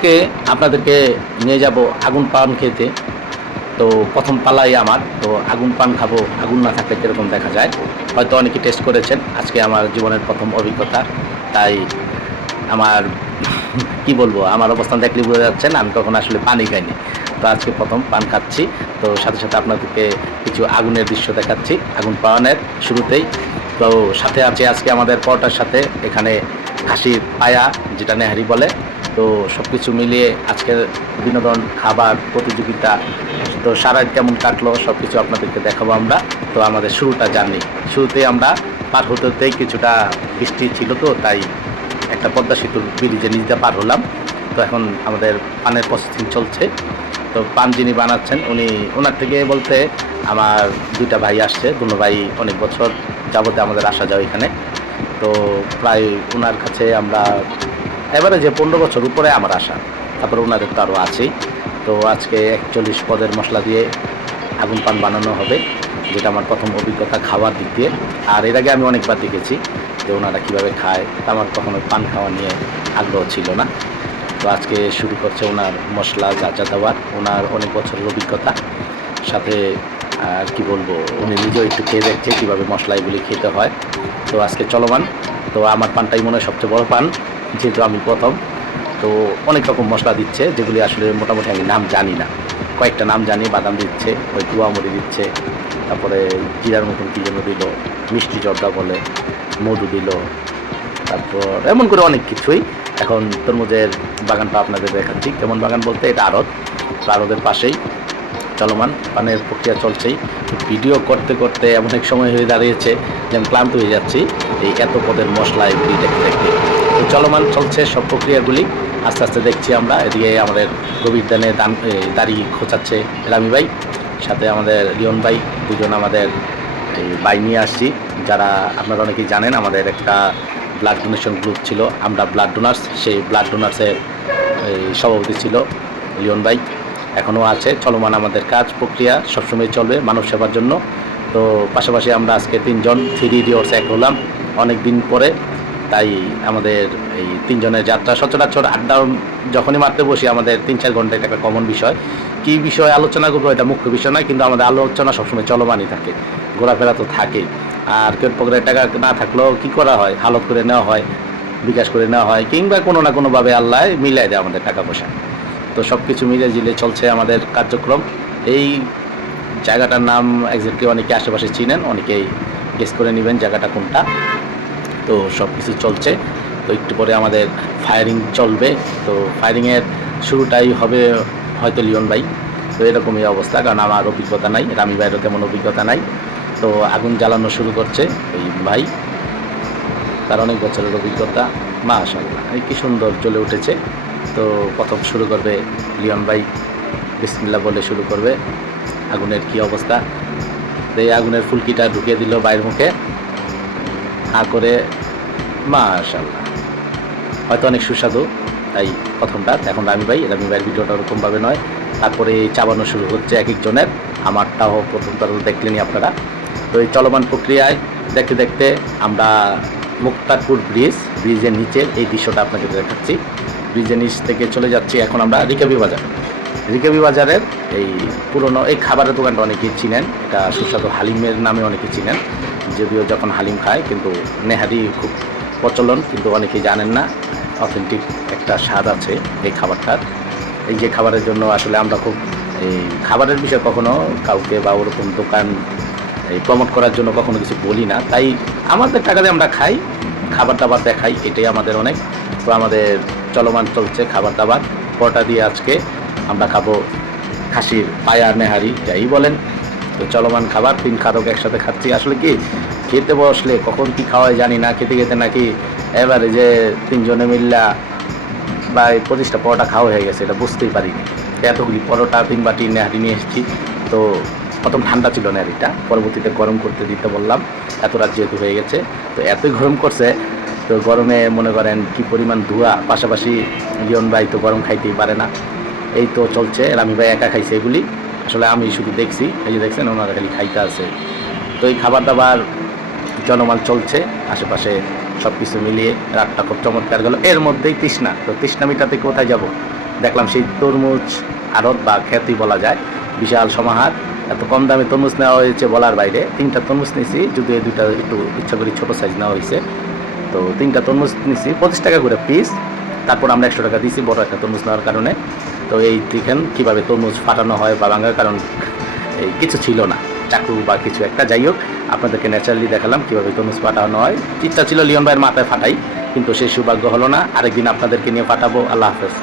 আজকে আপনাদেরকে নিয়ে যাব আগুন পান খেতে। তো প্রথম পালাই আমার, তো আগুন পান খাব, আগুন না থাকলে কীরকম দেখা যায়? হয়তো অনেকে টেস্ট করেছেন, আজকে আমার জীবনের প্রথম অভিজ্ঞতা। তাই আমার, কি বলব, আমার অবস্থান দেখলে বোঝা যাচ্ছেন আমি কখনো আসলে পানি খাইনি। তো আজকে প্রথম পান খাচ্ছি, তো সাথে সাথে আপনাদেরকে কিছু আগুনের দৃশ্য দেখাচ্ছি, আগুন পাওয়ানের শুরুতেই। তো সাথে আছে আজকে আমাদের পরোটার সাথে, এখানে খাসির পায়া, যেটা নেহারি বলে। তো সব কিছু মিলিয়ে আজকের বিনোদন, খাবার, প্রতিযোগিতা, তো সারা কেমন কাটলো সব কিছু আপনাদেরকে দেখাবো আমরা। তো আমাদের শুরুটা জানি। শুরুতেই আমরা পার হতে হতেই কিছুটা বৃষ্টি ছিল তো, তাই একটা পদ্মা সেতুর ব্রিজে নিজে পার হলাম। তো এখন আমাদের পানের প্রসেসিং চলছে। তো পান যিনি বানাচ্ছেন, উনি ওনার থেকে বলতে আমার দুইটা ভাই আসছে দুটো ভাই অনেক বছর যাবতে আমাদের আসা যাওয়া এখানে। তো প্রায় ওনার কাছে আমরা এবারে যে পনেরো বছর উপরে আমার আসা তারপরে ওনাদের তো আরও আছেই। তো আজকে একচল্লিশ পদের মশলা দিয়ে আগুন পান বানানো হবে, যেটা আমার প্রথম অভিজ্ঞতা খাওয়ার দিক দিয়ে। আর এর আগে আমি অনেকবার দেখেছি যে ওনারা কীভাবে খায় আমার কখনো পান খাওয়া নিয়ে আগ্রহ ছিল না। তো আজকে শুরু করছে ওনার মশলা যা যা দেওয়ার, ওনার অনেক বছরের অভিজ্ঞতা। সাথে, আর কি বলব, উনি নিজেও একটু খেয়ে দেখছে কীভাবে মশলা এগুলি খেতে হয়। তো আজকে চলমান। তো আমার পানটাই মনে হয় সবচেয়ে বড় পান। যেহেতু আমি প্রথম, তো অনেক রকম মশলা দিচ্ছে, যেগুলি আসলে মোটামুটি আমি নাম জানি না। কয়েকটা নাম জানি, বাদাম দিচ্ছে, ওই কুয়ামরি দিচ্ছে, তারপরে জিরার মতন কী যেন দিল, মিষ্টি জর্দা বলে, মধু দিল, তারপর এমন করে অনেক কিছুই। এখন তরমুজের বাগানটা আপনাদের দেখাচ্ছি, কেমন বাগান বলতে এটা আড়ত আড়তের পাশেই চলমান, পানের প্রক্রিয়া চলছেই। ভিডিও করতে করতে এমন এক সময় হয়ে দাঁড়িয়েছে যে আমি ক্লান্ত হয়ে যাচ্ছি এই এত পদের মশলা এগুলি দেখতে দেখতে। তো চলমান চলছে সব প্রক্রিয়াগুলি। আস্তে আস্তে দেখছি আমরা, এদিকে আমাদের গভীর দানে দান দাড়ি খোঁচাচ্ছে রামি ভাই, সাথে আমাদের লিওন ভাই, দুজন আমাদের বাই নিয়ে আসছি, যারা আপনারা অনেকেই জানেন, আমাদের একটা ব্লাড ডোনেশন গ্রুপ ছিল, আমরা ব্লাড ডোনার্স সেই ব্লাড ডোনার্সের সভাপতি ছিল লিওন ভাই। এখনও আছে, চলমান আমাদের কাজ, প্রক্রিয়া সবসময় চলবে মানব সেবার জন্য। তো পাশাপাশি আমরা আজকে তিনজন থ্রি ইডিয়টস এক হলাম অনেক দিন পরে। তাই আমাদের এই তিনজনের যাত্রা সচরাচর আড্ডা যখনই মারতে বসি, আমাদের তিন চার ঘণ্টা এটা একটা কমন বিষয়। কি বিষয়ে আলোচনা করব এটা মুখ্য বিষয় নয়, কিন্তু আমাদের আলোচনা সবসময় চলমানই থাকে, ঘোরাফেরা তো থাকে আর কেউ পকেটের টাকা না থাকলেও কী করা হয়? হালত করে নেওয়া হয়, বিকাশ করে নেওয়া হয়, কিংবা কোনো না কোনোভাবে আল্লাহ মিলাই দেয় আমাদের টাকা পয়সা। তো সব কিছু মিলে জিলে চলছে আমাদের কার্যক্রম। এই জায়গাটার নাম একজাক্টলি অনেকে আশেপাশে চিনেন, অনেকেই গেস করে নেবেন জায়গাটা কোনটা। তো সব কিছু চলছে। তো একটু পরে আমাদের ফায়ারিং চলবে। তো ফায়ারিংয়ের শুরুটাই হবে হয়তো লিওন ভাই। তো এরকমই অবস্থা, কারণ আমার অভিজ্ঞতা নাই, রামি ভাইয়েরও তেমন অভিজ্ঞতা নাই। তো আগুন জ্বালানো শুরু করছে এই ভাই। তার অনেক বছরের অভিজ্ঞতা মাশাল্লাহ এই কি সুন্দর চলে উঠেছে। তো প্রথম শুরু করবে লিওন ভাই। বিসমিল্লা বলে শুরু করবে। আগুনের কি অবস্থা? এই আগুনের ফুলকিটা ঢুকিয়ে দিল বাইরের মুখে। হা করে মাশাল্লাহ হয়তো অনেক সুস্বাদু, তাই প্রথমটা। এখন রামি ভাই, রামি ভাইয়ের ভিডিওটা ওরকমভাবে নয়। তারপরে চাবানো শুরু হচ্ছে এক একজনের। আমারটাও প্রথমটা তো দেখলেনি আপনারা। তো এই চলমান প্রক্রিয়ায় দেখতে দেখতে আমরা মুক্তারপুর ব্রিজ, ব্রিজের নিচে এই দৃশ্যটা আপনাকে দেখাচ্ছি। ব্রিজের নিচ থেকে চলে যাচ্ছি। এখন আমরা রিকাবি বাজার। রিকাবি বাজারের এই পুরনো এই খাবারের দোকানটা অনেকেই চিনেন। এটা সুস্বাদু হালিমের নামে অনেকে চিনেন। যদিও যখন হালিম খায়, কিন্তু নেহারি খুব প্রচলন, কিন্তু অনেকেই জানেন না। অথেন্টিক একটা স্বাদ আছে এই খাবারটার। এই যে খাবারের জন্য আসলে আমরা খুব এই খাবারের বিষয়ে কখনো কাউকে বা ওরকম দোকান এই প্রমোট করার জন্য কখনো কিছু বলি না। তাই আমাদের টাকা দিয়ে আমরা খাই খাবার দাবার দেখাই, এটাই আমাদের অনেক। তো আমাদের চলমান চলছে খাবার দাবার। পরোটা দিয়ে আজকে আমরা খাব খাসির পায়া নেহারি, যাই বলেন। তো চলমান খাবার, তিন খাদক একসাথে খাচ্ছি। আসলে কি, খেতে বসলে কখন কি খাওয়ায় জানি না, খেতে খেতে নাকি এবারে যে তিনজনে মিল্লা বা এই পঁচিশটা পরোটা খাওয়া হয়ে গেছে, এটা বুঝতেই পারিনি। এতগুলি পরোটা, তিন বাটি নেহারি নিয়ে এসেছি। তো প্রথম ঠান্ডা ছিল নেহারিটা, পরবর্তীতে গরম করতে দিতে বললাম। এত রাত যেহেতু হয়ে গেছে, তো এতই গরম করছে তো গরমে মনে করেন কি পরিমাণ ধোঁয়া, পাশাপাশি লিওন ভাই তো গরম খাইতেই পারে না। এই তো চলছে, রামি ভাই একা খাইছে এগুলি। আসলে আমি শুধু দেখছি, এই যে দেখছেন ওনারা খালি খাইতে আছে। তো এই খাবার দাবার জনমাল চলছে, আশেপাশে সব কিছু মিলিয়ে রাতটা খুব চমৎকার গেল। এর মধ্যেই তৃষ্ণা, তো তৃষ্ণা মিটাতে কোথায় যাব? দেখলাম সেই তরমুজ আড়ত বা খ্যাতি বলা যায়, বিশাল সমাহার। এত কম দামে তরমুজ নেওয়া হয়েছে বলার বাইরে। তিনটা তরমুজ নিয়েছি, যদিও এই দুইটা একটু ইচ্ছা করি ছোটো সাইজ নেওয়া হয়েছে। তো তিনটা তরমুজ নিছি, পঁচিশ টাকা করে পিস তারপর আমরা একশো টাকা দিয়েছি বড় একটা তরমুজ নেওয়ার কারণে। তো এই দেখেন কীভাবে তরমুজ ফাটানো হয় বা ভাঙার কারণ এই কিছু ছিল না, চাকু বা কিছু একটা। যাই হোক, আপনাদেরকে ন্যাচারালি দেখালাম কীভাবে তরমুজ ফাটানো হয়। ইচ্ছা ছিল লিওন ভাইয়ের মাথায় ফাটাই, কিন্তু সেই সৌভাগ্য হলো না। আরেকদিন আপনাদেরকে নিয়ে ফাটাবো। আল্লাহ হাফেজ।